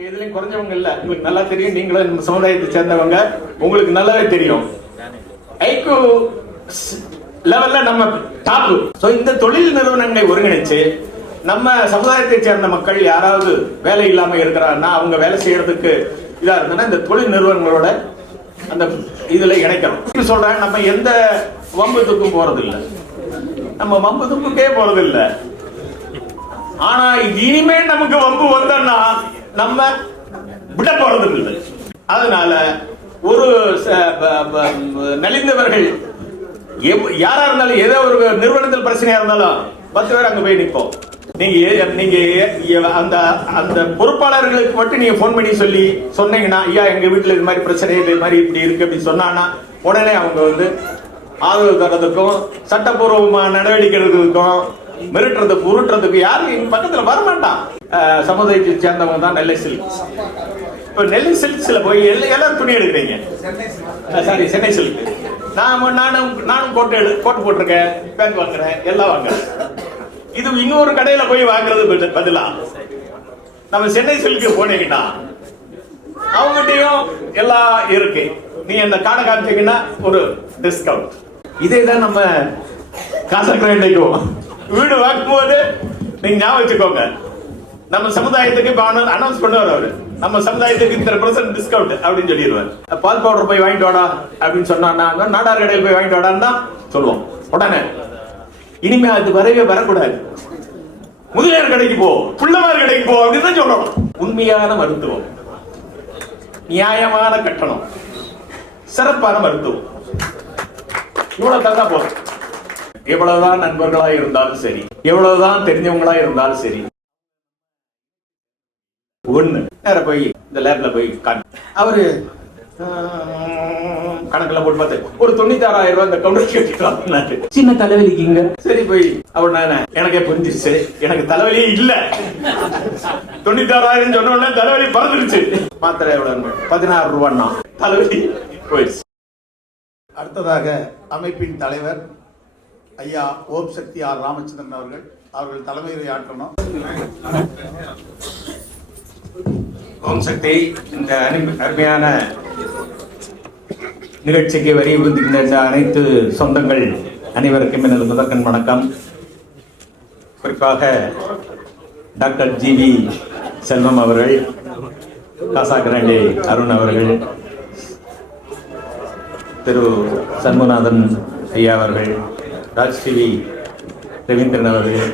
நாங்க எதுலயும் குறைஞ்சவங்க இல்ல. உங்களுக்கு நல்லா தெரியும். நீங்களும் நம்ம சமுதாயத்தை சேர்ந்தவங்க. உங்களுக்கு நல்லாவே தெரியும். ஐக்கு லெவல்ல நம்ம டாப் சோ இந்த தொழில் நிறுவனங்களை ஒருங்கிணைச்சு நம்ம சமுதாயத்தை சேர்ந்த மக்கள் யாராவது வேலை இல்லாம இருக்கிறாருன்னா அவங்க வேலை செய்யறதுக்கு இதா இருந்ததுன்னா இந்த தொழில் நிறுவனங்களோட அந்த இதுல இணைக்கணும். இப்படி சொல்றேன் நம்ம எந்த வம்புத்துக்கும் போறது இல்ல நம்ம வம்புத்துக்குக்கே போறது இல்ல ஆனா இனிமே நமக்கு வம்பு வந்தோம்னா நம்ம விட போறதில்லை அதனால ஒரு ச- ப- ப- நலிந்தவர்கள் யாரா இருந்தாலும் ஏதோ ஒரு நிறுவனத்தில் பிரச்சனையா இருந்தாலும் பத்து பேர் அங்க போய் நிற்போம். நீங்க நீங்க அந்த அந்த பொறுப்பாளர்களுக்கு மட்டும் நீங்க போன் பண்ணி சொல்லி சொன்னீங்கன்னா ஐயா எங்க வீட்டுல இது மாதிரி பிரச்சனை இது மாதிரி இப்படி இருக்கு அப்படின்னு சொன்னாங்கன்னா உடனே அவங்க வந்து ஆதரவு தர்றதுக்கும் சட்டப்பூர்வமான நடவடிக்கை எடுக்கிறதுக்கும் மிரட்டுறதுக்கு உருட்டுறதுக்கு யாரும் பக்கத்துல வரமாட்டான் அஹ், சமுதாயத்தை சேர்ந்தவங்க தான் நெல்லை சில்க்ஸ் இப்போ நெல்லை சில்க்ஸில் போய் எல்லா- எல்லாரும் துணி எடுக்கிறீங்க? சாரி சென்னை சில்க். நான் நானும் நானும் கோட்டு எடு கோட்டு போட்டிருக்கேன் பேண்ட் வாங்குறேன் எல்லாம் வாங்குறேன். இது இன்னொரு கடையில் போய் வாங்குறது பதில்- பதிலா? நம்ம சென்னை சில்க்கு போனீங்கன்னா அவங்ககிட்டயும் எல்லாம் இருக்கு. நீங்க இந்த காடை காமிச்சீங்கன்னா ஒரு டிஸ்கவுண்ட் இதே தான் நம்ம காசக்கிரண்டைக்கும் வீடு வாங்கும்போது நீங்க ஞாபகம் வச்சுக்கோங்க. நம்ம சமுதாயத்துக்கு இப்ப அனௌன்ஸ் பண்ணுவார் அவரு. நம்ம சமுதாயத்துக்கு இத்தனை பர்சன்ட் டிஸ்கவுண்ட் அப்படின்னு சொல்லிடுவார். பால் பவுடர் போய் வாங்கிட்டு வாடா அப்படின்னு சொன்னா நாடார் கடையில் போய் வாங்கிட்டு வாடான்னு தான் சொல்லுவோம். உடனே இனிமே அது வரவே வரக்கூடாது. முதலியார் கடைக்கு போ புள்ளமார் கடைக்கு போ அப்படின்னு தான் சொல்லணும் உண்மையான மருத்துவம். நியாயமான கட்டணம். சிறப்பான மருத்துவம். இவ்வளவு தந்தா போதும். எவ்வளவுதான் நண்பர்களா இருந்தாலும் சரி எவ்வளவுதான் தெரிஞ்சவங்களா இருந்தாலும் சரி ஒண்ணு. நேர போய் இந்த லேப்ல போய் காமி அவரு ஆஹ், கணக்குல போட்டு பார்த்து ஒரு தொண்ணூத்தாறாயிரம் ரூபாய் இந்த கவுண்டர் கேட்டுட்டு சின்ன தலைவலிக்குங்க சரி போய் அவர் நான் எனக்கே புரிஞ்சிருச்சு. எனக்கு தலைவலியே இல்ல. தொண்ணூத்தாறாயிரம் சொன்ன உடனே தலைவலி பறந்துருச்சு. மாத்திரை எவ்வளவு பதினாறு ரூபான்னா தலைவலி போயிடுச்சு. அடுத்ததாக அமைப்பின் தலைவர் ஐயா ஓம் சக்தி ஆர் ராமச்சந்திரன் அவர்கள். அவர்கள் தலைமையை ஆற்றணும். ஓம் சக்தி இந்த அருமையான நிகழ்ச்சிக்கு வரி விருந்திருந்த அனைத்து சொந்தங்கள் அனைவருக்கும் எனது முதற்கண் வணக்கம். குறிப்பாக டாக்டர் ஜி வி செல்வம் அவர்கள் காசா கிராண்டே அருண் அவர்கள் திரு சண்முநாதன் ஐயா அவர்கள் ராஜ் டிவி ரவீந்திரன் அவர்கள்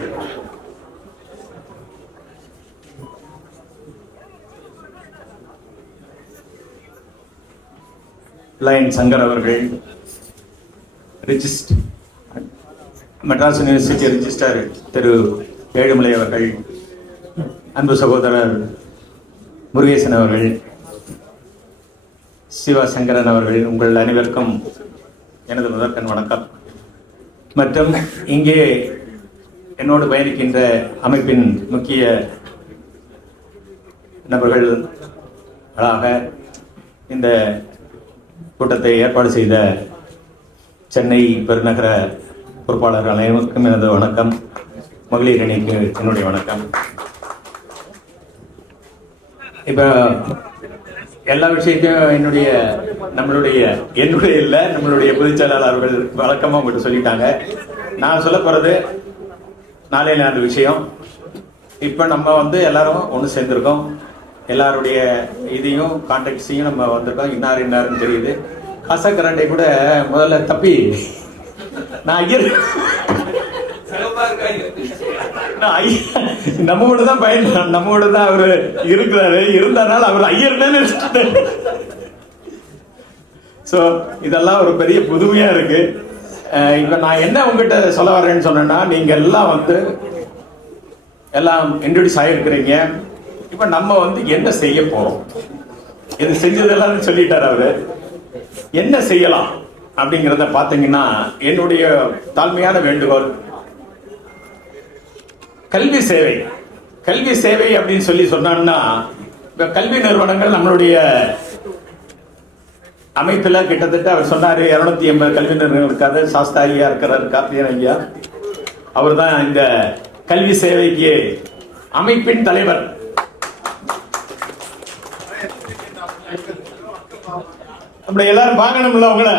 லயன் சங்கர் அவர்கள் ரிஜிஸ்ட் மெட்ராஸ் யூனிவர்சிட்டி ரிஜிஸ்டர் திரு ஏழுமலை அவர்கள் அன்பு சகோதரர் முருகேசன் அவர்கள் சிவசங்கரன் அவர்கள் உங்கள் அனைவருக்கும் எனது முதற்கண் வணக்கம். மற்றும் இங்கே என்னோடு பயணிக்கின்ற அமைப்பின் முக்கிய நபர்களாக இந்த கூட்டத்தை ஏற்பாடு செய்த சென்னை பெருநகர பொறுப்பாளர் அனைவருக்கும் எனது வணக்கம். மகளிர் அணிக்கு என்னுடைய வணக்கம். இப்போ எல்லா விஷயத்தையும் என்னுடைய நம்மளுடைய என்னுடைய இல்லை நம்மளுடைய பொதுச்செயலாளர்கள் செயலாளர் அவர்கள் வழக்கமா உங்கள்கிட்ட சொல்லிட்டாங்க. நான் சொல்ல போறது நாளையில அந்த விஷயம். இப்போ நம்ம வந்து எல்லாரும் ஒன்று சேர்ந்துருக்கோம். எல்லாருடைய இதையும் கான்டாக்ட்ஸையும் நம்ம வந்திருக்கோம். இன்னார் இன்னாருன்னு தெரியுது. கசக்கரண்டை கூட முதல்ல தப்பி. நான் ஐயர். நான் ஐயா- தான் பயன் நம்மோடு தான் அவரு இருக்கிறாரு. இருந்தனால அவர் ஐயர் நினைச்சிட்டேன் ஸோ இதெல்லாம் ஒரு பெரிய புதுமையா இருக்கு. இப்போ நான் என்ன உங்ககிட்ட சொல்ல வரேன்னு சொன்னேன்னா நீங்க எல்லாம் வந்து எல்லாம் இன்ட்ரடியூஸ் ஆகிருக்கிறீங்க இப்ப நம்ம வந்து என்ன செய்ய போறோம்? இது செஞ்சதெல்லாம் சொல்லிட்டார் அவரு. என்ன செய்யலாம் அப்படிங்கிறத பாத்தீங்கன்னா என்னுடைய தாழ்மையான வேண்டுகோள். கல்வி சேவை. கல்வி சேவை அப்படின்னு சொல்லி சொன்னோம்னா இப்ப கல்வி நிறுவனங்கள் நம்மளுடைய அமைப்புல கிட்டத்தட்ட அவர் சொன்னாரு இருநூத்தி எண்பது கல்வி நிறுவனங்களுக்காக சாஸ்தா ஐயா இருக்கிறார் கார்த்தியன் ஐயா. அவர் தான் இந்த கல்வி சேவைக்கு அமைப்பின் தலைவர். நம்மள எல்லாரும் பார்க்கணும்ல அவங்கள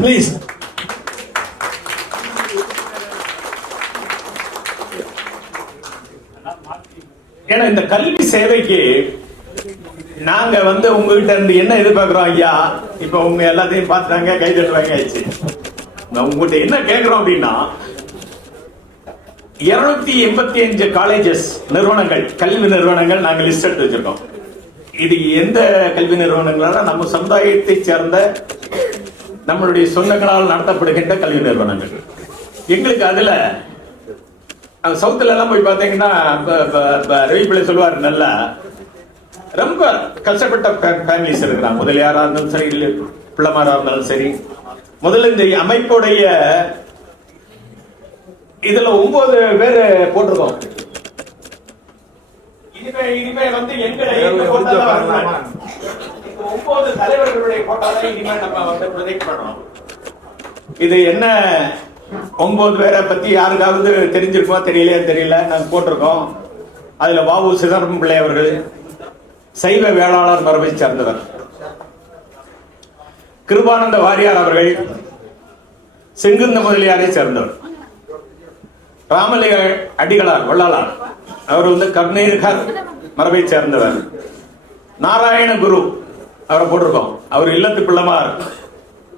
ப்ளீஸ் ஏன்னா இந்த கல்வி சேவைக்கு நாங்க வந்து உங்ககிட்ட இருந்து என்ன எதிர்பார்க்கிறோம் ஐயா? இப்ப உங்க எல்லாத்தையும் பார்த்துட்டாங்க கை தட்டுவாங்க ஆயிடுச்சு. நான் உங்ககிட்ட என்ன கேட்கிறோம் அப்படின்னா இருநூத்தி எண்பத்தி அஞ்சு காலேஜஸ் நிறுவனங்கள் கல்வி நிறுவனங்கள் நாங்க லிஸ்ட் எடுத்து வச்சிருக்கோம். இது எந்த கல்வி நிறுவனங்களான நம்ம சமுதாயத்தை சேர்ந்த நம்மளுடைய சொந்தங்களால் நடத்தப்படுகின்ற கல்வி நிறுவனங்கள். எங்களுக்கு அதுல அந்த சவுத்துல எல்லாம் போய் பாத்தீங்கன்னா ரவி பிள்ளை சொல்லுவார் நல்லா ரொம்ப கஷ்டப்பட்ட ஃபேமிலிஸ் இருக்கிறாங்க. முதலியாரா இருந்தாலும் சரி இல்ல பிள்ளைமாரா இருந்தாலும் சரி. முதல்ல இந்த அமைப்புடைய இதுல ஒன்பது பேர் போட்டிருக்கோம். இனிமே இனிமே வந்து எங்க எங்க போட்டா தான் வரணும். இப்ப ஒன்பது தலைவர்களுடைய போட்டா தான் இனிமே நம்ம வந்து ப்ரொஜெக்ட் பண்ணணும். இது என்ன ஒன்பது பேரை பத்தி யாருக்காவது தெரிஞ்சிருக்குமா? தெரியலையா? தெரியல. நாங்க போட்டிருக்கோம். அதுல வாவு சிதம்பரம் பிள்ளை அவர்கள் சைவ வேளாளர் மரபை சேர்ந்தவர். கிருபானந்த வாரியார் அவர்கள் செங்குந்த முதலியாரை சேர்ந்தவர். ராமலிங்க அடிகளார் வள்ளலார். அவர் வந்து கர்ணீர்கர் மரபை சேர்ந்தவர். நாராயண குரு அவரை போட்டிருக்கோம். அவர் இல்லத்து பிள்ளமார்.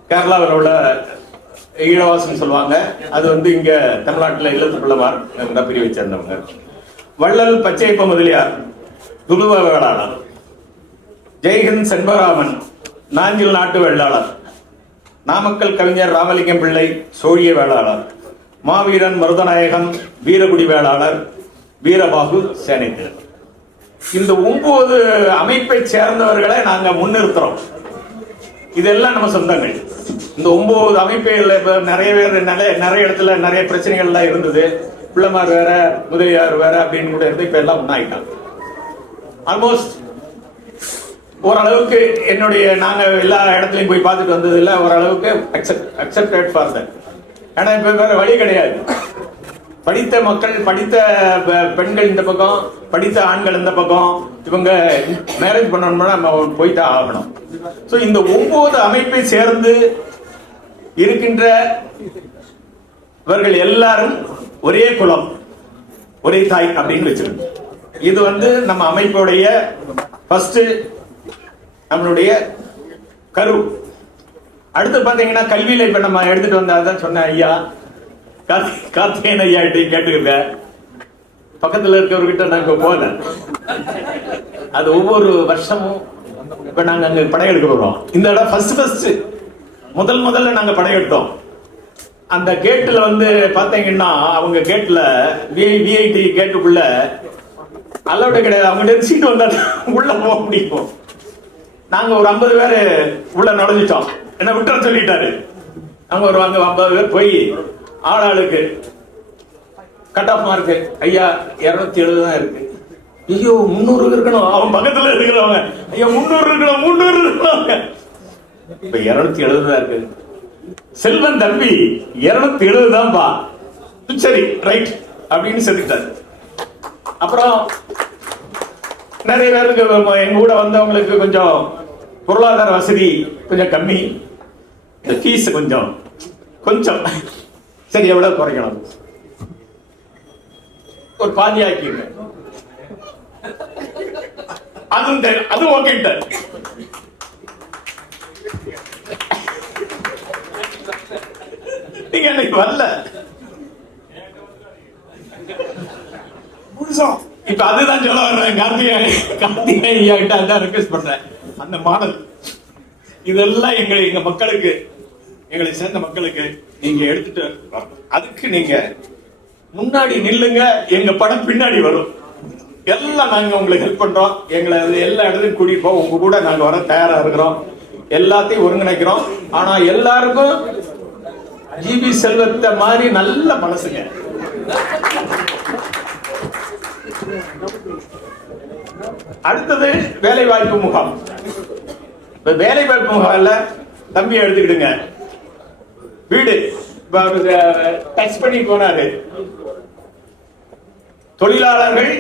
கேரளாவில் உள்ள ஈழவாசன் சொல்லுவாங்க. அது வந்து இங்க தமிழ்நாட்டில் இல்லத்து பிள்ளமார் என்ற பிரிவை சேர்ந்தவங்க. வள்ளல் பச்சையப்ப முதலியார் துருவ வேளாளர் ஜெய்ஹிந்த் செண்பராமன் நாஞ்சில் நாட்டு வேளாளர் நாமக்கல் கவிஞர் ராமலிங்கம் பிள்ளை சோழிய வேளாளர். மாவீரன் மருதநாயகம் வீரகுடி வேளாளர். வீரபாகு சேனைத்திறன் இந்த ஒன்பது அமைப்பை சேர்ந்தவர்களை நாங்க முன்னிறுத்துறோம். இதெல்லாம் நம்ம சொந்தங்கள். இந்த ஒன்பது அமைப்புகள்ல இப்போ நிறைய பேர் நிறைய நிறைய இடத்துல நிறைய பிரச்சனைகள்லாம் இருந்தது. பிள்ளைமார் வேற முதலியார் வேற அப்படின்னு கூட இருந்து இப்ப எல்லாம் ஒன்னாயிட்டாங்க ஆல்மோஸ்ட் ஓரளவுக்கு என்னுடைய நாங்க எல்லா இடத்துலையும் போய் பார்த்துட்டு வந்ததுல ஓரளவுக்கு அக்செப்டட் ஃபார் தட் ஏன்னா இப்ப வேற வழி கிடையாது. படித்த மக்கள் படித்த பெண்கள் இந்த பக்கம் படித்த ஆண்கள் இந்த பக்கம் இவங்க மேரேஜ் பண்ணணும்னா நம்ம போய்தான் ஆகணும். ஸோ இந்த ஒன்பது அமைப்பை சேர்ந்து இருக்கின்ற இவர்கள் எல்லாரும் ஒரே குலம் ஒரே தாய் அப்படின்னு வச்சிருக்கோம். இது வந்து நம்ம அமைப்புடைய ஃபர்ஸ்ட் நம்மளுடைய கரு. அடுத்து பார்த்தீங்கன்னா கல்வியில இப்ப நம்ம எடுத்துட்டு வந்தாதான் சொன்ன ஐயா. கார்த்திகேயன் ஐயா கிட்ட கேட்டுக்கிட்ட பக்கத்துல இருக்கிறவர்கிட்ட நாங்க போகல. அது ஒவ்வொரு வருஷமும் இப்ப நாங்க அங்க படையெடுக்க போறோம். இந்த இடம் ஃபர்ஸ்ட் ஃபர்ஸ்ட் முதல் முதல்ல நாங்க படையெடுத்தோம் அந்த கேட்டில் வந்து பாத்தீங்கன்னா அவங்க கேட்ல விஐடி கேட்டுக்குள்ள அலோட கிடையாது. அவங்க சீட் வந்தா உள்ள போக முடியும். நாங்க ஒரு ஐம்பது பேர் உள்ள நுழைஞ்சிட்டோம். என்ன விட்டுற சொல்லிட்டாரு. நாங்க ஒரு அங்க ஐம்பது பேர் போய் ஆளாளுக்கு கட் ஆஃப் மார்க் ஐயா இருநூத்தி எழுபது தான் இருக்கு. ஐயோ முந்நூறு இருக்கணும். அவன் பக்கத்துல இருக்கிறவங்க. ஐயா முந்நூறு இருக்கணும் முந்நூறு இருக்கணும். இப்ப இருநூத்தி எழுபது தான் இருக்கு. செல்வன் தம்பி இருநூத்தி எழுபது தான்ப்பா சரி ரைட் அப்படின்னு செத்துக்கிட்டாரு அப்புறம் நிறைய பேருக்கு எங்க கூட வந்தவங்களுக்கு கொஞ்சம் பொருளாதார வசதி கொஞ்சம் கம்மி. இந்த ஃபீஸ் கொஞ்சம் கொஞ்சம். சரி எவ்வளவு குறைக்கணும்? ஒரு பாதி ஆக்கிடுங்க. அதுவும் அதுவும் ஓகே நீங்க அன்னைக்கு வரல. இப்ப அதுதான் சொல்ல வர்றேன். கார்த்திகேயன் கார்த்திகேயன் ஐயா கிட்ட அதான் ரெக்வெஸ்ட் பண்றேன். அந்த மாடல். இதெல்லாம் எங்களை எங்க மக்களுக்கு எங்களை சேர்ந்த மக்களுக்கு நீங்க எடுத்துட்டு வரணும். அதுக்கு நீங்க முன்னாடி நில்லுங்க எங்க படம் பின்னாடி வரும். எல்லாம் நாங்க உங்களுக்கு ஹெல்ப் பண்றோம். எங்களை வந்து எல்லா இடத்துலையும் கூட்டிட்டு போக உங்க கூட நாங்க வர தயாரா இருக்கிறோம். எல்லாத்தையும் ஒருங்கிணைக்கிறோம். ஆனா எல்லாருக்கும் ஜிபி செல்வத்தை மாதிரி நல்ல மனசுங்க. அடுத்தது வேலை வாய்ப்பு முகாம். இப்ப வேலை வாய்ப்பு முகாம்ல தம்பி எடுத்துக்கிடுங்க. வீடு. டச் பண்ணி போனாரு. தொழிலாளர்கள்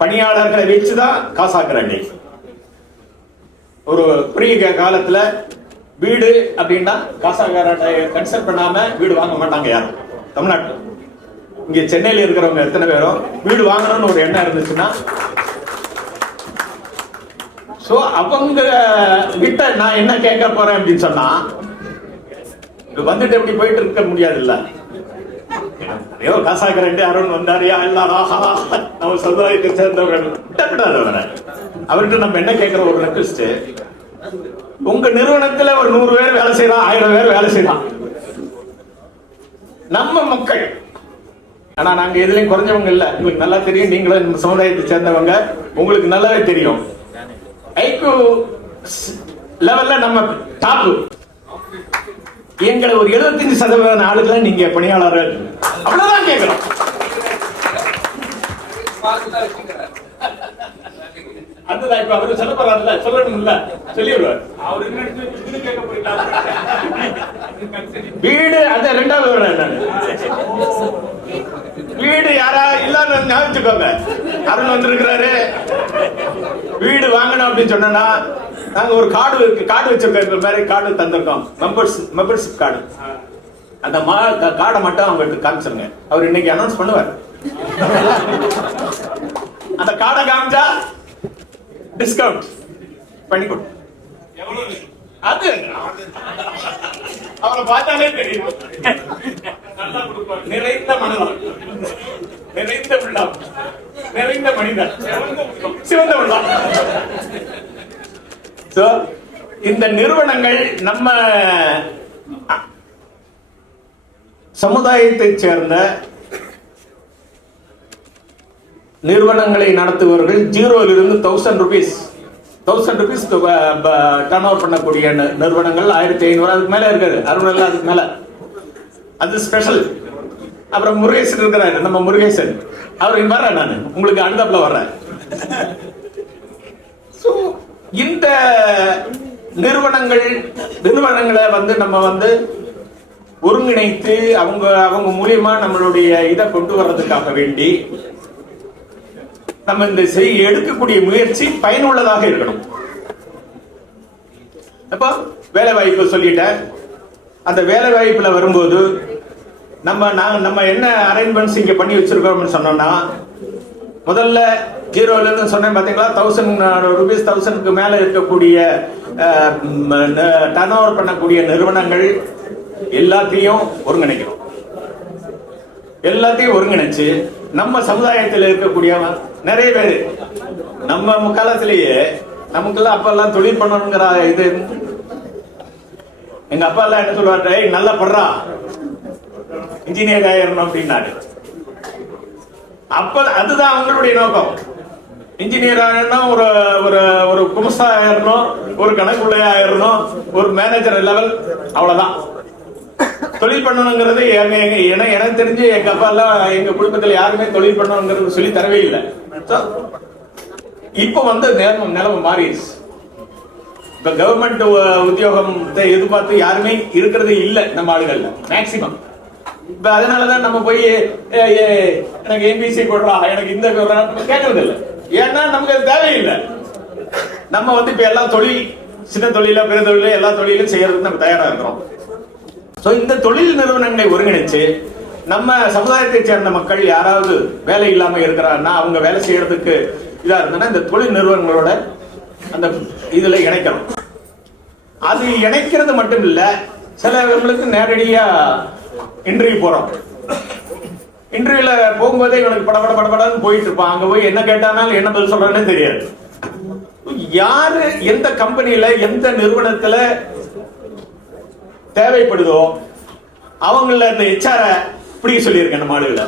பணியாளர்களை வச்சுதான் காசாக்குறாங்க ஒரு குறுகிய காலத்துல வீடு அப்படின்னா காசாகாரத்தை கன்சல்ட் பண்ணாம வீடு வாங்க மாட்டாங்க யாரும். தமிழ்நாட்டில். இங்க சென்னையில இருக்கிறவங்க எத்தனை பேரும் வீடு வாங்கணும்னு ஒரு எண்ணம் இருந்துச்சுன்னா சோ அவங்க கிட்ட நான் என்ன கேட்க போறேன் அப்படின்னு சொன்னா வந்துட்டு எப்படி போயிட்டு இருக்க முடியாது இல்ல ஏதோ காசாகரண்டி அருண் வந்தாரியா எல்லாம் நம்ம சமுதாயத்தை சேர்ந்தவர்கள். விட்டக்கூடாது அவர்கிட்ட நம்ம என்ன கேட்கிற ஒரு ரெக்வஸ்ட் உங்க நிறுவனத்துல ஒரு நூறு பேர் வேலை செய்யலாம் ஆயிரம் பேர் வேலை செய்யலாம் நம்ம மக்கள். ஆனா நாங்க எதுலயும் குறைஞ்சவங்க இல்ல. உங்களுக்கு நல்லா தெரியும். நீங்களும் இந்த சமுதாயத்தை சேர்ந்தவங்க. உங்களுக்கு நல்லாவே தெரியும். ஐக்கு லெவல்ல நம்ம டாப் எங்களை ஒரு 75% சதவீத ஆளுகளை நீங்க பணியாளர்கள். அவ்வளவுதான் கேட்கிறோம் அதுதான் இப்ப அவரு சொல்ல போறாருல்ல சொல்லணும் இல்ல சொல்லிடுவார். வீடு அது ரெண்டாவது வேலை வீடு யாரா? இல்லாம ஞாபகிச்சுக்கோங்க அருள் வந்திருக்கிறாரு. வீடு வாங்கணும் அப்படின்னு சொன்னா நாங்க ஒரு கார்டு கார்டு வச்சிருக்கோம். மாதிரி கார்டு தந்திருக்கோம். மெம்பர்ஸ் மெம்பர்ஷிப் கார்டு அந்த மா கார்டை மட்டும் அவங்க எடுத்து காமிச்சிருங்க. அவர் இன்னைக்கு அனௌன்ஸ் பண்ணுவார். அந்த கார்டை காமிச்சா டிஸ்கவுண்ட் பண்ணி கொடு. அது அவரை பார்த்தாலே தெரியும். நிறைந்த மனதம் நிறைந்த உள்ளம். நிறைந்த மனிதன் சிவந்த உள்ளம். ஸோ இந்த நிறுவனங்கள் நம்ம சமுதாயத்தை சமுதாயத்தைச் சேர்ந்த நிறுவனங்களை நடத்துபவர்கள் ஜீரோல இருந்து thousand rupees thousand rupees turnover பண்ணக்கூடிய நிறுவனங்கள் ஆயிரத்தி ஐநூறு அதுக்கு மேல இருக்காது. அறுநூறு அதுக்கு மேல. அது ஸ்பெஷல் அப்புறம் முருகேசன் இருக்கிறாரு நம்ம முருகேசன். அவர் வர்றேன் நான். உங்களுக்கு அடுத்தாப்புல வர்றேன். ஸோ இந்த நிறுவனங்கள் நிறுவனங்களை வந்து நம்ம வந்து ஒருங்கிணைத்து அவங்க அவங்க மூலியமா நம்மளுடைய இதை கொண்டு வர்றதுக்காக வேண்டி நம்ம இந்த செய்ய எடுக்கக்கூடிய முயற்சி பயனுள்ளதாக இருக்கணும். அப்போ வேலை வாய்ப்பு சொல்லிட்டேன். அந்த வேலை வாய்ப்புல வரும்போது நம்ம நான் நம்ம என்ன அரேஞ்ச்மெண்ட்ஸ் இங்க பண்ணி வச்சிருக்கோம்னு சொன்னோம்னா முதல்ல ஜீரோல இருந்து சொன்னேன் பாத்தீங்களா? தௌசண்ட் ருபீஸ் தௌசண்ட்க்கு மேல இருக்கக்கூடிய டர்ன் ஓவர் பண்ணக்கூடிய நிறுவனங்கள் எல்லாத்தையும் ஒருங்கிணைக்கிறோம் எல்லாத்தையும் ஒருங்கிணைச்சு நம்ம சமுதாயத்தில் இருக்கக்கூடியவன் நிறைய பேர் நம்ம முக்காலத்திலேயே நமக்கெல்லாம் அப்பெல்லாம் தொழில் பண்ணணுங்கிற இது எங்க அப்பா எல்லாம் என்ன சொல்லுவாரு? நல்லா படுறா இன்ஜினியர் ஆயிரணும் அப்படின்னாரு. அப்ப அதுதான் அவங்களுடைய நோக்கம். இன்ஜினியர் ஆயிரணும் ஒரு ஒரு ஒரு குமசா ஆயிரணும் ஒரு கணக்குள்ளே ஆயிரணும் ஒரு மேனேஜர் லெவல் அவ்வளவுதான். தொழில் பண்ணணுங்கிறது எங்க எங்க என- எனக்கு தெரிஞ்சு எங்க அப்பா எல்லாம் எங்க குடும்பத்தில் யாருமே தொழில் பண்ணணுங்கிறது சொல்லி தரவே இல்லை. So, இப்ப வந்து நேரம் நிலைமை மாறிடுச்சு. இப்ப கவர்மெண்ட் உத்தியோகத்தை எதிர்பார்த்து யாருமே இருக்கிறது இல்லை நம்ம ஆளுகள்ல. மேக்சிமம் இப்ப அதனாலதான் நம்ம போய் ஏ, எனக்கு எம்பிசி போடுறா எனக்கு இந்த போடுறா கேட்கறது ஏன்னா நமக்கு அது தேவையில்லை. நம்ம வந்து இப்ப எல்லா தொழில் சின்ன தொழில பெரிய தொழில எல்லா தொழிலும் செய்யறதுக்கு நம்ம தயாரா இருக்கிறோம். ஸோ இந்த தொழில் நிறுவனங்களை ஒருங்கிணைச்சு நம்ம சமுதாயத்தை சேர்ந்த மக்கள் யாராவது வேலை இல்லாம இருக்கிறாங்கன்னா அவங்க வேலை செய்யறதுக்கு இதா இருந்ததுன்னா இந்த தொழில் நிறுவனங்களோட அந்த இதுல இணைக்கணும். அது இணைக்கிறது மட்டும் இல்ல சிலவங்களுக்கு நேரடியா இன்டர்வியூ போறோம். இன்டர்வியூல போகும்போதே இவனுக்கு படபட படபடன்னு போயிட்டு இருப்பான். அங்க போய் என்ன கேட்டானாலும் என்ன பதில் சொல்றானே தெரியாது. யாரு எந்த கம்பெனியில எந்த நிறுவனத்துல தேவைப்படுதோ அவங்கள இந்த ஹெச்ஆர பிடிக்க சொல்லியிருக்கேன் நம்ம ஆளுகளை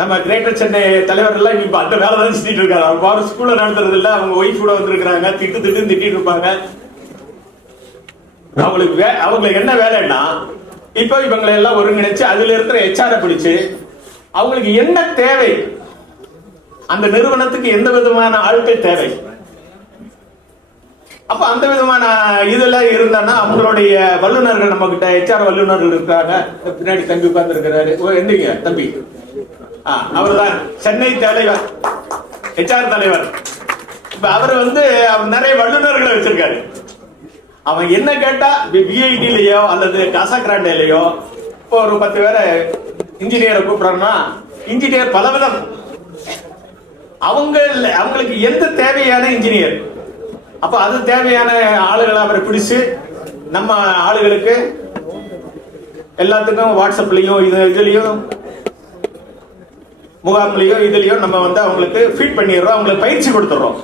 நம்ம கிரேட்டர் சென்னை தலைவர் எல்லாம் இப்ப அந்த வேலை தான் செஞ்சுட்டு இருக்காரு அவங்க பாரு ஸ்கூல்ல நடத்துறது இல்ல அவங்க ஒய்ஃப் கூட வந்திருக்காங்க திட்டு திட்டு திட்டிட்டு இருப்பாங்க. அவங்களுக்கு அவங்களுக்கு என்ன வேலைன்னா இப்ப இவங்களை எல்லாம் ஒருங்கிணைச்சு அதுல இருக்கிற ஹெச்ஆர பிடிச்சு அவங்களுக்கு என்ன தேவை? அந்த நிறுவனத்துக்கு எந்த விதமான ஆட்கள் தேவை? அப்ப அந்த விதமான இதெல்லாம் இருந்தான்னா அவங்களுடைய வல்லுநர்கள் நம்ம கிட்ட ஹெச்ஆர் வல்லுநர்கள் இருக்காங்க. பின்னாடி தம்பி உட்கார்ந்து இருக்கிறாரு ஓ தம்பி. ஆ, அவர்தான். சென்னை தலைவர். ஹெச்ஆர் தலைவர். இப்ப அவர் வந்து நிறைய வல்லுநர்களை வச்சிருக்காரு. அவன் என்ன கேட்டா விஐடிலயோ அல்லது காசாகிராண்டேலயோ இப்போ ஒரு பத்து பேரை இன்ஜினியரை கூப்பிடுறோம்னா இன்ஜினியர் பலவிதம். அவங்க அவங்களுக்கு எந்த தேவையான இன்ஜினியர் அப்ப அது தேவையான ஆளுகளை அவரை பிடிச்சு நம்ம ஆளுகளுக்கு எல்லாத்துக்கும் வாட்ஸ்அப்லயும் இது இதுலயும் முகாம்லயோ இதுலயோ நம்ம வந்து அவங்களுக்கு ஃபீட் பண்ணிடுறோம் அவங்களுக்கு பயிற்சி கொடுத்துடுறோம்.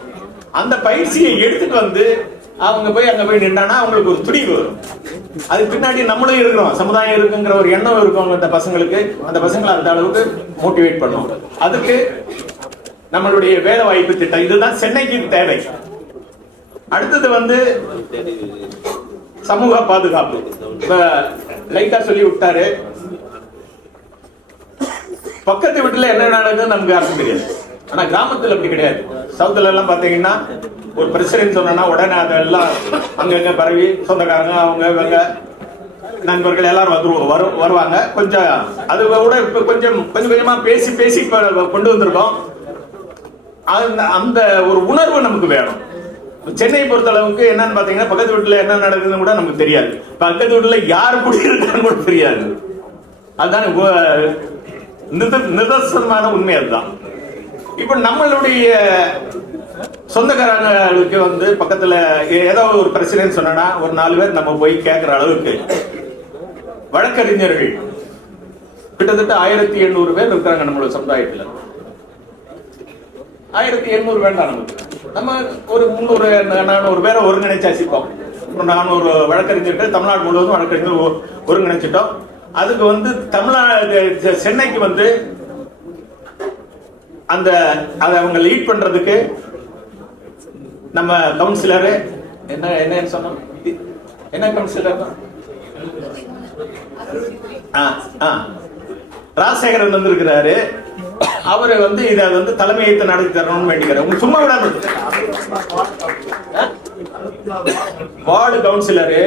அந்த பயிற்சியை எடுத்துட்டு வந்து அவங்க போய் அங்க போய் நின்றானா அவங்களுக்கு ஒரு துடிவு வரும். அதுக்கு பின்னாடி நம்மளும் இருக்கிறோம் சமுதாயம் இருக்குங்கிற ஒரு எண்ணம் இருக்கும் அந்த பசங்களுக்கு. அந்த பசங்களை அந்த அளவுக்கு மோட்டிவேட் பண்ணும். அதுக்கு நம்மளுடைய வேலை வாய்ப்பு திட்டம். இதுதான் சென்னைக்கு தேவை. அடுத்தது வந்து சமூக பாதுகாப்பு. இப்ப லைட்டா சொல்லி விட்டாரு. பக்கத்து வீட்டுல என்ன நடக்குதுன்னு நமக்கு யாருக்கும் தெரியாது. ஆனா கிராமத்துல அப்படி கிடையாது. சவுத்துல எல்லாம் பாத்தீங்கன்னா ஒரு பிரச்சனைன்னு சொன்னா உடனே அதெல்லாம் அங்கங்க பரவி சொந்தக்காரங்க அவங்க இவங்க நண்பர்கள் எல்லாரும் வந்து வரு- வருவாங்க. கொஞ்சம் அது கூட இப்ப கொஞ்சம் கொஞ்சம் கொஞ்சமா பேசி பேசி கொண்டு வந்திருக்கோம். அந்த அந்த ஒரு உணர்வு நமக்கு வேணும். சென்னை பொறுத்த அளவுக்கு என்னன்னு பாத்தீங்கன்னா பக்கத்து வீட்டுல என்ன நடக்குதுன்னு கூட நமக்கு தெரியாது. பக்கத்து வீட்டுல யார் குடியிருக்கான்னு கூட தெரியாது. அதுதான் நிதர்சனமான உண்மை அதுதான். இப்ப நம்மளுடைய சொந்தக்காரங்களுக்கு வந்து பக்கத்துல ஏதோ ஒரு பிரச்சனைன்னு சொன்னா ஒரு நாலு பேர் நம்ம போய் கேட்கிற அளவுக்கு. வழக்கறிஞர்கள். கிட்டத்தட்ட ஆயிரத்தி எண்ணூறு பேர் இருக்கிறாங்க நம்மளோட சமுதாயத்துல. ஆயிரத்தி எண்ணூறு வேண்டாம் நமக்கு. நம்ம ஒரு முந்நூறு நானூறு பேரை ஒருங்கிணைச்சாசிப்போம் ஒரு நானூறு வழக்கறிஞர்கள் தமிழ்நாடு முழுவதும் வழக்கறிஞர் ஒருங்கிணைச்சிட்டோம். அதுக்கு வந்து தமிழ்நாடு செ- சென்னைக்கு வந்து அந்த அதை அவங்க லீட் பண்றதுக்கு நம்ம கவுன்சிலரு என்ன என்னன்னு சொன்னோம் என்ன கவுன்சிலர் ஆ ஆ. ராஜசேகரன் வந்திருக்கிறாரு. அவரு வந்து இத வந்து தலைமையேற்று நடத்தி தரணும்னு வேண்டிக்கிறார். உங்களுக்கு சும்மா விடாம வார்டு கவுன்சிலரு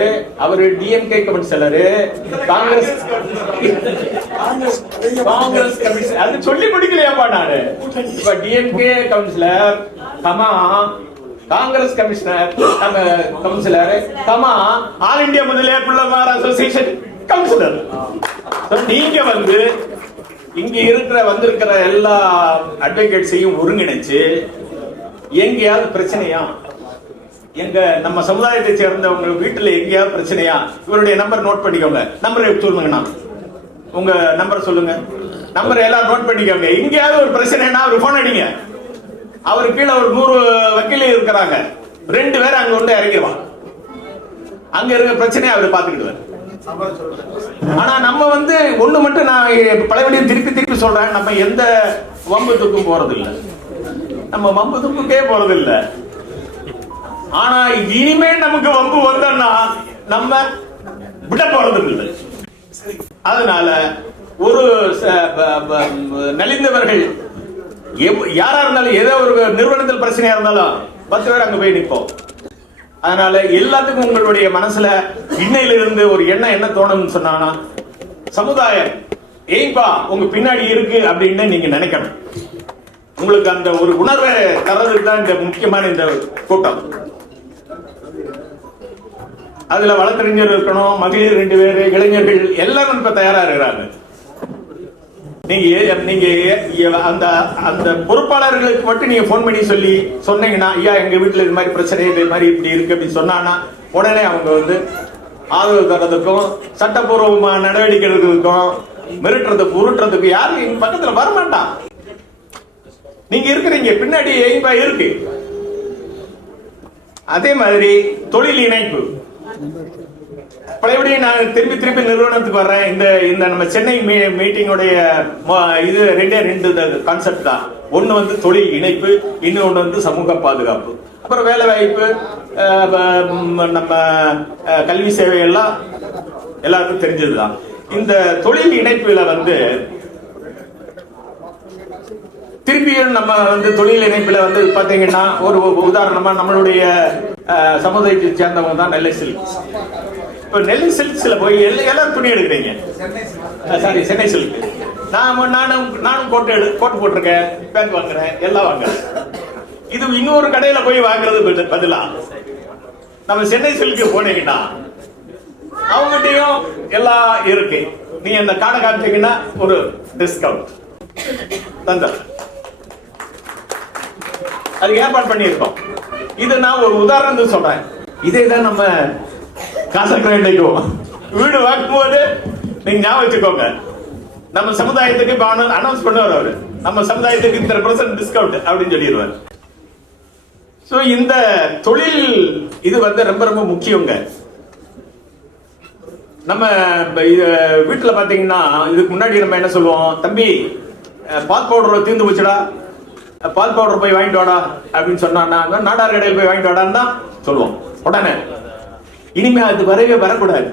அவரு DMK councillor Congress Congress commission அது சொல்லி முடிக்கலையாப்பா நானு. இப்ப DMK councillor comma Congress commissioner நம்ம councillor comma All India Mudaliar Pillaimar association councillor. நீங்க வந்து இங்க இருக்கிற வந்திருக்கிற எல்லா அட்வொகேட்ஸையும் ஒருங்கிணைச்சு எங்கேயாவது பிரச்சனையா? எங்க நம்ம சமுதாயத்தை சேர்ந்தவங்க வீட்டுல எங்கேயாவது பிரச்சனையா இவருடைய நம்பர் நோட் பண்ணிக்கோங்க. நம்பரை சொல்லுங்கண்ணா உங்க நம்பர் சொல்லுங்க. நம்பர் எல்லாம் நோட் பண்ணிக்கோங்க. எங்கேயாவது ஒரு பிரச்சனைனா அவர் போன் அடிங்க. அவர் கீழே ஒரு நூறு வக்கீல் இருக்கிறாங்க. ரெண்டு பேரும் அங்க கொண்டு இறங்கிடுவான் அங்க இருக்க பிரச்சனையை அவர் பாத்துக்கிடுவார் ஆனா நம்ம வந்து ஒண்ணு மட்டும் நான் பழையபடியும் திருப்பி திருப்பி சொல்றேன். நம்ம எந்த வம்புத்துக்கும் போறது இல்லை நம்ம வம்புத்துக்குக்கே போறது இல்லை ஆனா இனிமே நமக்கு வம்பு வந்தோம்னா நம்ம விட போறது இல்லை அதனால ஒரு ச- ப- நலிந்தவர்கள் யாரா இருந்தாலும் ஏதோ ஒரு நிறுவனத்தில் பிரச்சனையா இருந்தாலும் பத்து பேர் அங்க போய் நிற்போம். அதனால எல்லாத்துக்கும் உங்களுடைய மனசுல இன்னையிலிருந்து ஒரு எண்ணம் என்ன தோணும்னு சொன்னாங்கன்னா சமுதாயம் ஏய்ப்பா உங்க பின்னாடி இருக்கு அப்படின்னு நீங்க நினைக்கணும். உங்களுக்கு அந்த ஒரு உணர்வை தர்றதுக்கு தான் இந்த முக்கியமான இந்த கூட்டம். அதுல வழக்கறிஞர் இருக்கணும் மகளிர் ரெண்டு பேர் இளைஞர்கள் எல்லாரும் இப்ப தயாரா இருக்கிறாங்க. நீங்க நீங்க அந்த அந்த பொறுப்பாளர்களுக்கு மட்டும் நீங்க போன் பண்ணி சொல்லி சொன்னீங்கன்னா ஐயா எங்க வீட்டுல இது மாதிரி பிரச்சனை இது மாதிரி இப்படி இருக்கு அப்படின்னு சொன்னாங்கன்னா உடனே அவங்க வந்து ஆதரவு தர்றதுக்கும் சட்டப்பூர்வமான நடவடிக்கை எடுக்கிறதுக்கும் மிரட்டுறதுக்கு உருட்டுறதுக்கு யாரும் எங்க பக்கத்துல வரமாட்டான் நீங்க இருக்கிறீங்க பின்னாடி எங்க இருக்கு. அதே மாதிரி தொழில் இணைப்பு. பழையபடி நான் திருப்பி திருப்பி நிறுவனத்துக்கு வர்றேன். இந்த இந்த நம்ம சென்னை மீ- மீட்டிங்குடைய இது ரெண்டே ரெண்டு கான்செப்ட் தான். ஒன்று வந்து தொழில் இணைப்பு இன்னொன்று வந்து சமூக பாதுகாப்பு. அப்புறம் வேலை வாய்ப்பு நம்ம கல்வி சேவை எல்லாம் எல்லாருக்கும் தெரிஞ்சதுதான். இந்த தொழில் இணைப்பில் வந்து திருப்பியும் நம்ம வந்து தொழில் இணைப்புல வந்து பாத்தீங்கன்னா ஒரு உதாரணமா நம்மளுடைய சமுதாயத்தை சேர்ந்தவங்க தான் நெல்லை சில்க்ஸ் இப்போ நெல்லை சில்க்ஸ்ல போய் எல்லாரும் துணி எடுக்கிறீங்க. சாரி சென்னை சில்க். நான் நானும் நானும் கோட்டு எடு கோட்டு போட்டிருக்கேன் பேண்ட் வாங்குறேன் எல்லாம் வாங்குறேன். இது இன்னொரு கடையில போய் வாங்குறது பதிலா? நம்ம சென்னை சில்க்கு போனீங்கன்னா அவங்ககிட்டயும் எல்லாம் இருக்கு. நீ இந்த கார்டை காமிச்சீங்கன்னா ஒரு டிஸ்கவுண்ட் தந்தர் அதுக்கு ஏற்பாடு பண்ணியிருக்கோம். இது நான் ஒரு உதாரணத்துக்கு சொல்றேன். இதே தான் நம்ம காசக்கிரண்டைக்கும் வீடு வாங்கும்போது நீங்க ஞாபகம் வச்சுக்கோங்க. நம்ம சமுதாயத்துக்கு இப்ப அனௌன்ஸ் பண்ணுவார் அவரு. நம்ம சமுதாயத்துக்கு இத்தனை பர்சன்ட் டிஸ்கவுண்ட் அப்படின்னு சொல்லிடுவார். ஸோ இந்த தொழில் இது வந்து ரொம்ப ரொம்ப முக்கியங்க. நம்ம வீட்டில் இது இதுக்கு முன்னாடி நம்ம என்ன சொல்லுவோம்? தம்பி பாத் பால் பவுடர் தீர்ந்து போச்சுடா. பால் பவுடர் போய் வாங்கிட்டு வாடா அப்படின்னு சொன்னா நாடார் கடையில் போய் வாங்கிட்டு வாடான்னு தான் சொல்லுவோம். உடனே இனிமே அது வரவே வரக்கூடாது.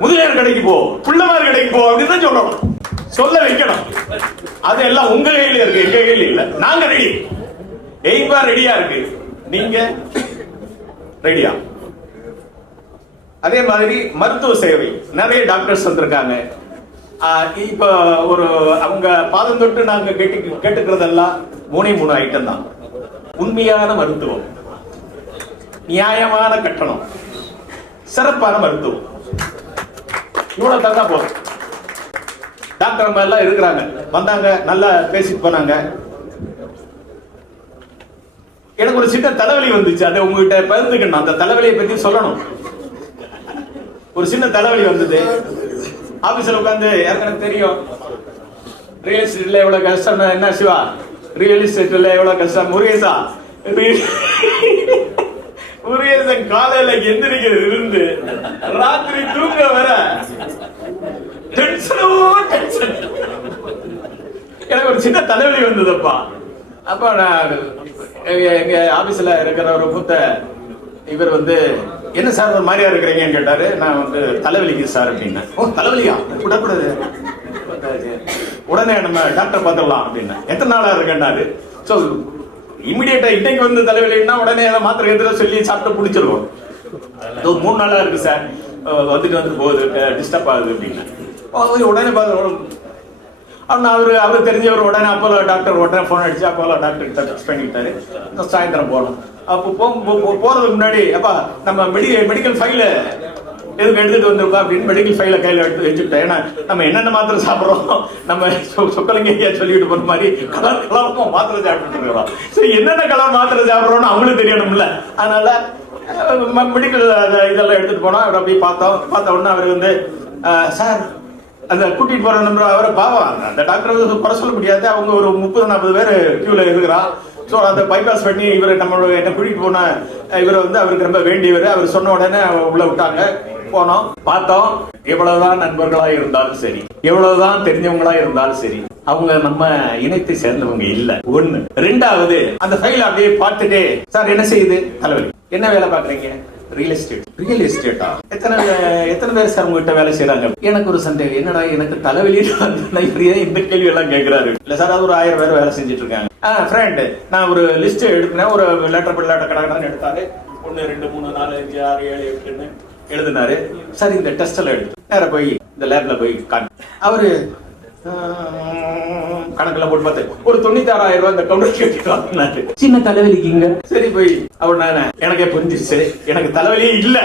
முதலியார் கடைக்கு போ பிள்ளைமார் கடைக்கு போ அப்படின்னு தான் சொல்லணும் சொல்ல வைக்கணும். அது எல்லாம் உங்க கையில இருக்கு எங்க கையில இல்ல. நாங்க ரெடி எய்பா ரெடியா இருக்கு. நீங்க ரெடியா அதே மாதிரி மருத்துவ சேவை. நிறைய டாக்டர்ஸ் வந்திருக்காங்க. இப்போ ஒரு அவங்க பாதம் தொட்டு நாங்க கேட்டு கேட்டுக்கிறதெல்லாம் மூணே மூணு ஐட்டம் தான். உண்மையான மருத்துவம். நியாயமான கட்டணம். சிறப்பான மருத்துவம். இவ்வளவு தந்தா போதும். டாக்டர் அம்மா எல்லாம் இருக்கிறாங்க. வந்தாங்க நல்லா பேசிட்டு போனாங்க. எனக்கு ஒரு சின்ன தலைவலி வந்துச்சு. அதை உங்ககிட்ட பகிர்ந்துக்கணும். அந்த தலைவலியை பத்தி சொல்லணும். ஒரு சின்ன தலைவலி வந்தது. ஆபீஸ்ல உட்காந்து எனக்கு தெரியும். ரியல் எஸ்டேட்ல எவ்வளவு கஷ்டம் என்ன சிவா? ரியல் எஸ்டேட்ல எவ்வளவு கஷ்டம்? முருகேசா முருகேசன் காலையில எந்திரிக்கிறது இருந்து ராத்திரி தூங்க வர. டென்ஷனோ டென்ஷன் எனக்கு ஒரு சின்ன தலைவலி வந்ததுப்பா. அப்ப நான் எங்க ஆபீஸ்ல இருக்கிற ஒரு மூத்த இவர் வந்து என்ன சார் ஒரு மாதிரியா இருக்கிறீங்கன்னு கேட்டாரு. நான் வந்து தலைவலிக்கு சார் அப்படின்னேன். ஓ தலைவலியா? விடக்கூடாது உடனே நம்ம டாக்டர் பார்த்துடலாம் அப்படின்னா எத்தனை நாளா இருக்கேன்னாரு? ஸோ இமிடியேட்டா இன்னைக்கு வந்து தலைவலின்னா உடனே அதை மாத்திரை எதிர சொல்லி சாப்பிட்டு பிடிச்சிருவோம். ஒரு மூணு நாளா இருக்கு சார். வந்துட்டு வந்துட்டு போகுது. டிஸ்டர்ப் ஆகுது அப்படின்னு உடனே பார்த்து அவன் அவரு அவர் தெரிஞ்சவர் உடனே அப்போலோ டாக்டர் உடனே ஃபோன் அடிச்சு அப்போலோ டாக்டர் கிட்ட டெஸ்ட் பண்ணிட்டாரு சாயந்தரம் போகணும். அப்போ போ போ- போறதுக்கு முன்னாடி அப்பா நம்ம மெடிக்கல் மெடிக்கல் ஃபைல எதுக்கு எடுத்துட்டு வந்திருக்கோம் அப்படின்னு மெடிக்கல் ஃபைல கையில் எடுத்து வச்சுக்கிட்டேன் ஏன்னா நம்ம என்னென்ன மாத்திரை சாப்பிட்றோம் நம்ம சொ- சொக்கலிங்க ஐயா சொல்லிட்டு போன மாதிரி கலர் கலருக்கும் மாத்திரை சாப்பிட்டு இருக்கிறோம். சரி என்னென்ன கலர் மாத்திரை சாப்பிட்றோம்னு அவங்களுக்கு தெரியணும்ல. அதனால மெடிக்கல் இதெல்லாம் எடுத்துட்டு போனோம். அவரை போய் பார்த்தோம். பார்த்த உடனே அவர் வந்து சார் அந்த கூட்டிட்டு போற நம்பர் அவரை பாவம். அந்த டாக்டர் குறை சொல்ல முடியாது. அவங்க ஒரு முப்பது நாற்பது பேர் கியூல இருக்கிறான். ஸோ அதை பைபாஸ் பண்ணி இவர் நம்மளோட என்ன கூட்டிட்டு போன இவர் வந்து அவருக்கு ரொம்ப வேண்டியவர். அவர் சொன்ன உடனே உள்ள விட்டாங்க. போனோம் பார்த்தோம் எவ்வளவுதான் நண்பர்களா இருந்தாலும் சரி எவ்வளவுதான் தெரிஞ்சவங்களா இருந்தாலும் சரி அவங்க நம்ம இணைத்து சேர்ந்தவங்க இல்ல. ஒண்ணு. ரெண்டாவது அந்த ஃபைல் அப்படியே பார்த்துட்டே சார் என்ன செய்யுது? தலைவலி. என்ன வேலை பாக்குறீங்க ரியல் எஸ்டேட் ரியல் எஸ்டேட்டா எத்தனை எத்தனை பேர் சார் உங்ககிட்ட வேலை செய்யறாங்க எனக்கு ஒரு சந்தேகம். என்னடா எனக்கு தலைவலி இந்த கேள்வி எல்லாம் கேட்கிறாரு இல்ல சார் அது ஒரு ஆயிரம் பேர் வேலை செஞ்சுட்டு இருக்காங்க ஆ ஃப்ரெண்ட் நான் ஒரு லிஸ்ட் எடுக்கிறேன் ஒரு லெட்டர் பில் லெட்டர் கடை எடுத்தாரு. ஒன்னு ரெண்டு மூணு நாலு அஞ்சு ஆறு ஏழு எட்டுன்னு எழுதினாரு. சார் இந்த டெஸ்ட் எல்லாம் எடுத்து நேரம் போய் இந்த லேப்ல போய் காமி அவரு கணக்குல போட்டு பார்த்து ஒரு தொண்ணூத்தாறாயிரம் ரூபாய் இந்த கவுண்டர் கேட்டுட்டு சின்ன தலைவலிக்குங்க சரி போய் அவர் நான் எனக்கே புரிஞ்சிருச்சு. எனக்கு தலைவலியே இல்ல.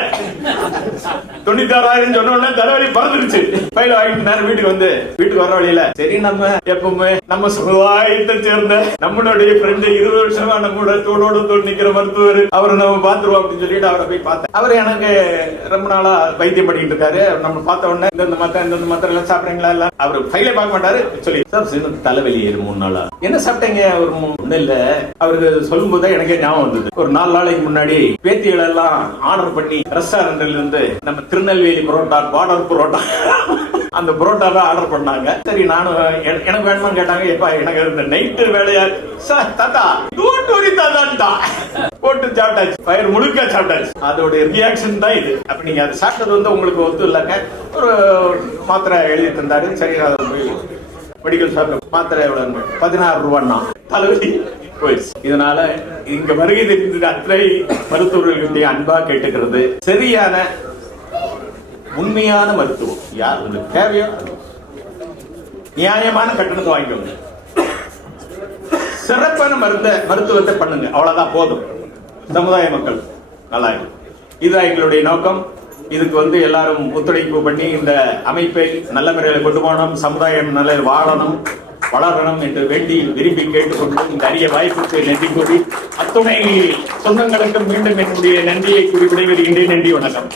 தொண்ணூத்தாறாயிரம் சொன்ன உடனே தலைவலி பறந்துருச்சு. ஃபைல் வாங்கிட்டு நேரம் வீட்டுக்கு வந்து. வீட்டுக்கு வர வழியில சரி நம்ம எப்பவுமே நம்ம சமுதாயத்தை சேர்ந்த நம்மளுடைய ஃப்ரெண்டு இருபது வருஷமா நம்மளோட தோளோட தோல் நிக்கிற மருத்துவர். அவரை நம்ம பாத்துருவோம் அப்படின்னு சொல்லிட்டு அவரை போய் பார்த்தேன். அவர் எனக்கு ரொம்ப நாளா வைத்தியம் பண்ணிட்டு இருக்காரு. நம்ம பார்த்த உடனே இந்த மாத்திரை இந்த மாத்திரை எல்லாம் சாப்பிடுறீங்களா எல்லாம் அவர் ஃபைலே பார்க்க மாட்டாரு. சொல்லி சார் சின்ன தலைவலி ஏழு மூணு நாளா? என்ன சாப்பிட்டீங்க? ஒரு ஒண்ணு இல்ல. அவருக்கு சொல்லும் போது எனக்கே ஞாபகம் வந்தது. ஒரு நாலு நாளைக்கு முன்னாடி பேத்திகள் எல்லாம் ஆர்டர் பண்ணி ரெஸ்டாரண்ட்ல இருந்து நம்ம திருநெல்வேலி புரோட்டா பார்டர் புரோட்டா அந்த புரோட்டாவை ஆர்டர் பண்ணாங்க. சரி நானும் எனக்கு வேணுமான்னு கேட்டாங்க. எப்பா எனக்கு இந்த நைட்டு வேலையா? சார் தாத்தா டோன்ட் வரி தாத்தான்டா. போட்டு சாப்பிட்டாச்சு. பயிர் முழுக்க சாப்பிட்டாச்சு. அதோட ரியாக்ஷன் தான் இது. அப்ப நீங்க அதை சாப்பிட்டது வந்து உங்களுக்கு ஒத்து இல்லைங்க. ஒரு மாத்திரை எழுதி தந்தாரு. சரி அதை போய் மெடிக்கல் ஷாப்ல மாத்திரை எவ்வளவு பதினாறு ரூபான்னா தலைவலி போயிடுச்சு. இதனால இங்க வருகை தெரிந்தது அத்தனை மருத்துவர்களுடைய அன்பா கேட்டுக்கிறது. சரியான உண்மையான மருத்துவம். யார் உங்களுக்கு தேவையோ நியாயமான கட்டணத்தை வாங்கிக்கோங்க. சிறப்பான மருந்த மருத்துவத்தை பண்ணுங்க. அவ்வளவுதான் போதும். சமுதாய மக்கள் நல்லா இருக்கும். இதுதான் எங்களுடைய நோக்கம். இதுக்கு வந்து எல்லாரும் ஒத்துழைப்பு பண்ணி இந்த அமைப்பை நல்ல முறையில் கொண்டு போகணும் சமுதாயம் நல்ல வாழணும் வளரணும் என்று வேண்டி விரும்பி கேட்டுக்கொண்டு இந்த அரிய வாய்ப்புக்கு நன்றி கூறி அத்துணை சொந்தங்களுக்கும் மீண்டும் என்னுடைய நன்றியை கூறி விடைபெறுகின்றேன். நன்றி வணக்கம்.